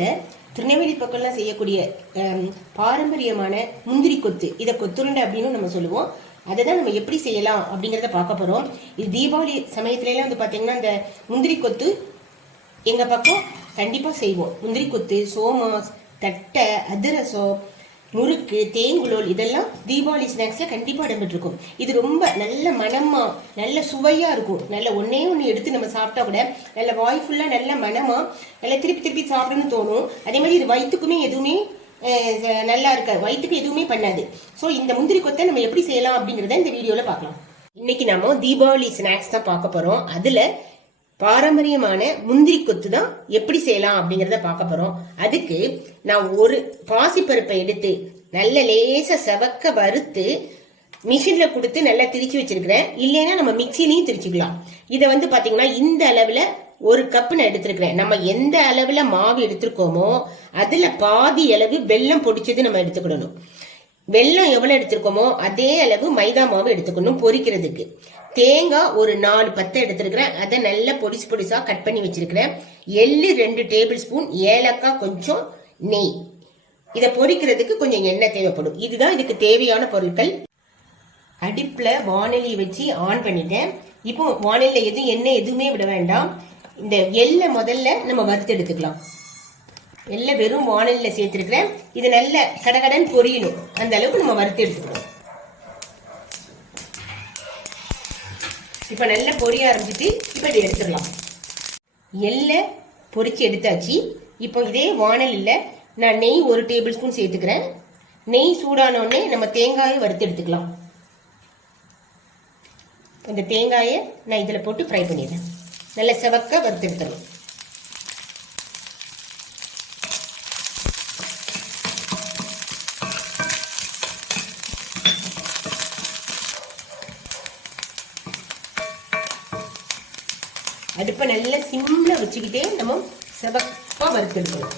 வீடியோல திருநெல்வேலி பக்கம்லாம் செய்யக்கூடிய பாரம்பரியமான முந்திரி கொத்து, இதை கொத்துருண்டை அப்படின்னு நம்ம சொல்லுவோம். அதை தான் நம்ம எப்படி செய்யலாம் அப்படிங்கிறத பார்க்க போறோம். இது தீபாவளி சமயத்துல எல்லாம் வந்து பாத்தீங்கன்னா இந்த முந்திரி கொத்து எங்க பக்கம் கண்டிப்பா செய்வோம். முந்திரி கொத்து, சோமாஸ், தட்டை, அதிரசம், முறுக்கு, தேங்குலோல் இதெல்லாம் தீபாவளி ஸ்நாக்ஸ்ல கண்டிப்பா இடம்பெற்றிருக்கும். இது ரொம்ப நல்ல மனமா நல்ல சுவையா இருக்கும். நல்ல ஒன்னே ஒன்று எடுத்து நம்ம சாப்பிட்டா கூட நல்ல வாய் ஃபுல்லா நல்ல மனமா நல்ல திருப்பி திருப்பி சாப்பிடணும்னு தோணும். அதே மாதிரி இது வயிற்றுக்குமே எதுவுமே நல்லா இருக்காது, வயிற்றுக்கு எதுவுமே பண்ணாது. ஸோ இந்த முந்திரி கொத்தை நம்ம எப்படி செய்யலாம் அப்படிங்கிறத இந்த வீடியோல பார்க்கலாம். இன்னைக்கு நம்ம தீபாவளி ஸ்நாக்ஸ் தான் பார்க்க போறோம். அதுல பாரம்பரியமான முந்திரி கொத்து தான் எப்படி செய்யலாம் அப்படிங்கறத பார்க்க போறோம். அதுக்கு நான் ஒரு பாசிப்பருப்பை எடுத்து நல்ல லேச செவக்க வறுத்து மிஷின்ல கொடுத்து நல்லா திரிச்சு வச்சிருக்கிறேன். இல்லைன்னா நம்ம மிக்சிலையும் திரிச்சுக்கலாம். இதை வந்து பாத்தீங்கன்னா இந்த அளவுல ஒரு கப் நான் எடுத்திருக்கிறேன். நம்ம எந்த அளவுல மாவு எடுத்திருக்கோமோ அதுல பாதி அளவு வெல்லம் பொடிச்சது நம்ம எடுத்துக்கிடணும். வெல்லம் எவ்வளவு எடுத்திருக்கோமோ அதே அளவு மைதா மாவு எடுத்துக்கணும் பொரிக்கிறதுக்கு. தேங்காய் ஒரு 4 பத்தை எடுத்திருக்கிறேன். அதை நல்லா பொடிசு பொடிசா கட் பண்ணி வச்சிருக்கிறேன். எள்ளு 2 டேபிள் ஸ்பூன், ஏலக்காய் கொஞ்சம், நெய். இதை பொரிக்கிறதுக்கு கொஞ்சம் எண்ணெய் தேவைப்படும். இதுதான் இதுக்கு தேவையான பொருட்கள். அடுப்புல வானொலி வச்சு ஆன் பண்ணிட்டேன். இப்போ வானொலியில எதுவும் எண்ணெய் எதுவுமே விட வேண்டாம். இந்த எள்ளை முதல்ல நம்ம வறுத்து எடுத்துக்கலாம். எல்லாம் வெறும் வானலில சேர்த்திருக்கிறேன். இது நல்ல கடகடன் பொரியணும், அந்த அளவுக்கு நம்ம வறுத்து எடுத்துக்கணும். இப்ப நல்லா பொரிய ஆரம்பிச்சுட்டு இப்ப இதை எடுத்துடலாம். எள்ளை பொரிச்சு எடுத்தாச்சு. இப்போ இதே வானலில நான் நெய் 1 டேபிள் ஸ்பூன் சேர்த்துக்கிறேன். நெய் சூடானோடனே நம்ம தேங்காயை வறுத்து எடுத்துக்கலாம். இந்த தேங்காயை நான் இதுல போட்டு ஃப்ரை பண்ணிடுறேன். நல்ல செவக்க வறுத்து எடுத்துடலாம். அடுப்பை நல்ல சிம்ல வச்சுக்கிட்டே நம்ம செவப்பா வறுத்தெடுக்கணும்.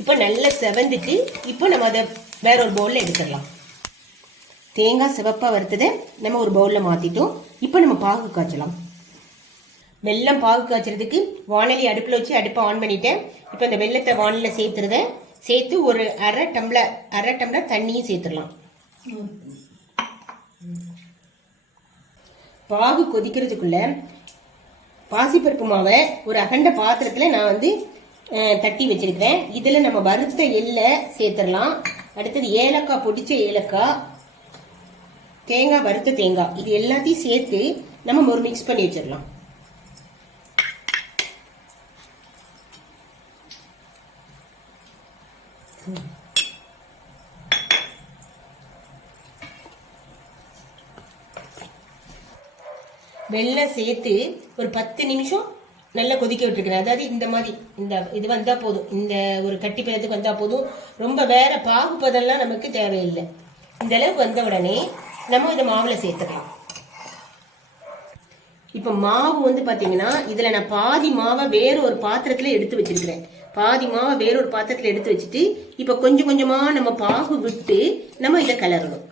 இப்போ நல்லா செவந்துட்டு இப்போ நம்ம அதை வேற ஒரு பவுல்ல எடுத்துடலாம். தேங்காய் செவப்பா வறுத்ததை நம்ம ஒரு பவுல்ல மாத்திட்டோம். இப்போ நம்ம பாகு காய்ச்சலாம். வெல்லம் பாகு காய்ச்சறதுக்கு வானலி அடுப்புல வச்சு அடுப்பை ஆன் பண்ணிட்டேன். இப்போ இந்த வெல்லத்தை வானலில சேர்த்துருதேன். சேர்த்து ஒரு அரை டம்ளர் தண்ணியும் சேர்த்துடலாம். பாகு கொதிக்கிறதுக்குள்ள பாசிப்பருப்பு மாவை ஒரு அகண்ட பாத்திரத்துல நான் வந்து தட்டி வச்சிருக்கிறேன். இதுல நம்ம வறுத்த எள்ளை சேர்த்துடலாம். அடுத்தது ஏலக்காய், பொடிச்ச ஏலக்காய், தேங்காய், வறுத்த தேங்காய், இது எல்லாத்தையும் சேர்த்து நம்ம ஒரு மிக்ஸ் பண்ணி வச்சிடலாம். வெல்லம் சேர்த்து ஒரு 10 நிமிஷம் நல்லா கொதிக்க விட்டுருக்கிறேன். அதாவது இந்த மாதிரி இது வந்தா போதும், இந்த ஒரு கட்டி பதத்துக்கு வந்தா போதும். ரொம்ப வேற பாகுபதெல்லாம் நமக்கு தேவையில்லை. இந்த அளவுக்கு வந்த உடனே நம்ம இதை மாவுல சேர்த்துக்கலாம். இப்ப மாவு வந்து பாத்தீங்கன்னா இதுல நான் பாதி மாவை வேற ஒரு பாத்திரத்துல எடுத்து வச்சிருக்கிறேன். பாதி மாவை வேற ஒரு பாத்திரத்துல எடுத்து வச்சுட்டு இப்ப கொஞ்சம் கொஞ்சமா நம்ம பாகு விட்டு நம்ம இதை கலரணும்.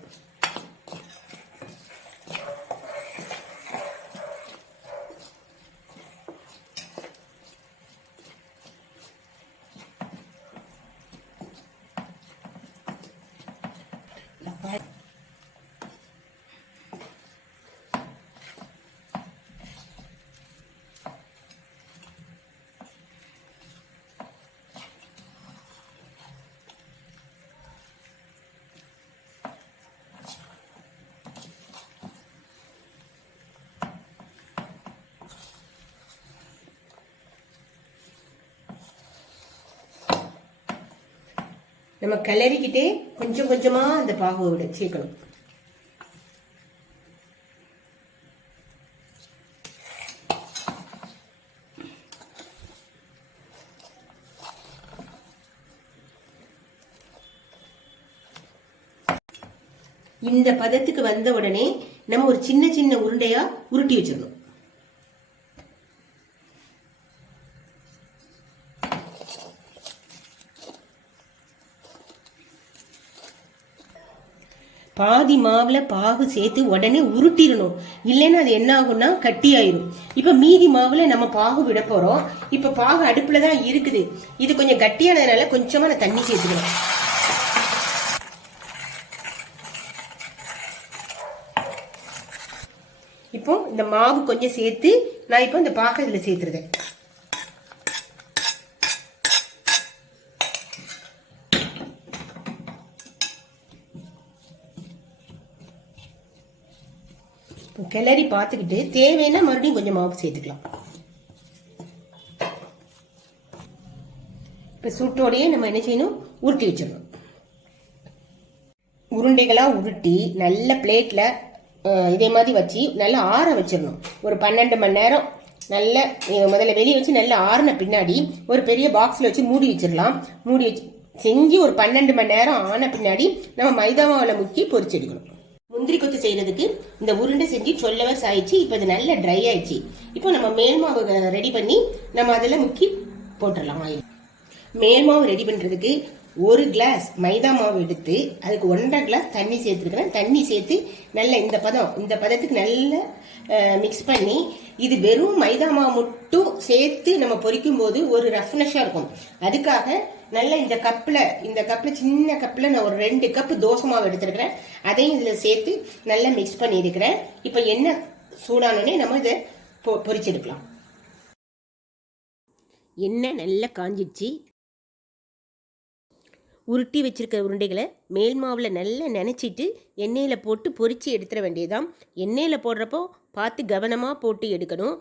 நம்ம கிளறிக்கிட்டே கொஞ்சம் கொஞ்சமா அந்த பாகுவோட சேர்க்கணும். இந்த பதத்துக்கு வந்த உடனே நம்ம ஒரு சின்ன சின்ன உருண்டையா உருட்டி வச்சிடணும். பாதி மாவுல பாகு சேர்த்து உடனே உருட்டிடணும், இல்லைன்னா அது என்ன ஆகும்னா கட்டி ஆயிரும். இப்ப மீதி மாவுல நம்ம பாகு விட போறோம். இப்ப பாகு அடுப்புலதான் இருக்குது. இது கொஞ்சம் கட்டியானதுனால கொஞ்சமா நான் தண்ணி சேர்த்துக்கணும். இப்போ இந்த மாவு கொஞ்சம் சேர்த்து நான் இப்போ இந்த பாகை இதுல சேர்த்துருதேன். கிளறி பார்த்துக்கிட்டு தேவைன்னா மறுபடியும் கொஞ்சம் மாவு சேர்த்துக்கலாம். இப்ப சூட்டோடையே நம்ம என்ன செய்யணும், உருட்டி வச்சிடணும். உருண்டைகளா உருட்டி நல்ல பிளேட்ல இதே மாதிரி வச்சு நல்லா ஆற வச்சிடணும். ஒரு 12 மணி நேரம் நல்ல முதல்ல வெளியே வச்சு நல்லா ஆறின பின்னாடி ஒரு பெரிய பாக்ஸ்ல வச்சு மூடி வச்சிடலாம். மூடி வச்சு செஞ்சு ஒரு 12 மணி நேரம் ஆன பின்னாடி நம்ம மைதா மாவுல முக்கி பொரிச்சு எடுக்கணும். முந்திரி கொத்து செய்யறதுக்கு இந்த உருண்டை செஞ்சு 12 hours ஆயிடுச்சு. இப்போ இது நல்ல ட்ரை ஆயிடுச்சு. இப்போ நம்ம மேல் மாவு ரெடி பண்ணி நம்ம அதில் முக்கி போட்டுடலாம். மேல் மாவு ரெடி பண்றதுக்கு 1 கிளாஸ் மைதா மாவு எடுத்து அதுக்கு 1.5 கிளாஸ் தண்ணி சேர்த்துருக்கிறேன். தண்ணி சேர்த்து நல்ல இந்த பதத்துக்கு நல்ல மிக்ஸ் பண்ணி, இது வெறும் மைதா மாவு மட்டும் சேர்த்து நம்ம பொரிக்கும் போது ஒரு ரஃப்னஸா இருக்கும். அதுக்காக நல்ல இந்த கப்ல சின்ன கப்ல நான் ஒரு 2 கப் தோசை மாவு எடுத்திருக்கிறேன். அதையும் இதுல சேர்த்து நல்லா மிக்ஸ் பண்ணி இருக்கிறேன். இப்ப எண்ணெய் சூடானோடனே நம்ம இதை பொரிச்செடுக்கலாம். எண்ணெய் நல்லா காஞ்சிடுச்சு. உருட்டி வச்சிருக்கிற உருண்டைகளை மேல் மாவில் நல்லா நினச்சிட்டு எண்ணெயில் போட்டு பொரித்து எடுத்துட வேண்டியதுதான். எண்ணெயில் போடுறப்போ பார்த்து கவனமாக போட்டு எடுக்கணும்.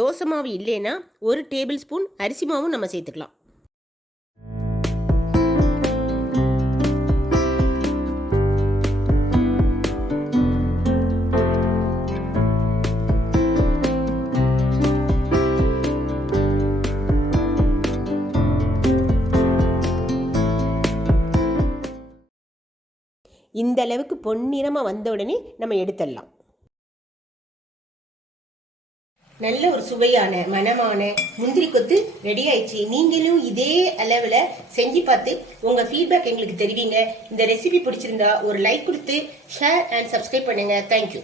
தோசை மாவு இல்லைன்னா 1 டேபிள் ஸ்பூன் அரிசி மாவும் நம்ம சேர்த்துக்கலாம். இந்த அளவுக்கு பொன்னிறமாக வந்த உடனே நம்ம எடுத்துடலாம். நல்ல ஒரு சுவையான மணமான முந்திரி கொத்து ரெடி ஆயிடுச்சு. நீங்களும் இதே அளவில் செஞ்சு பார்த்து உங்கள் ஃபீட்பேக் எங்களுக்கு தெரிவிங்க. இந்த ரெசிபி பிடிச்சிருந்தா ஒரு லைக் கொடுத்து ஷேர் அண்ட் சப்ஸ்கிரைப் பண்ணுங்க. தேங்க்யூ.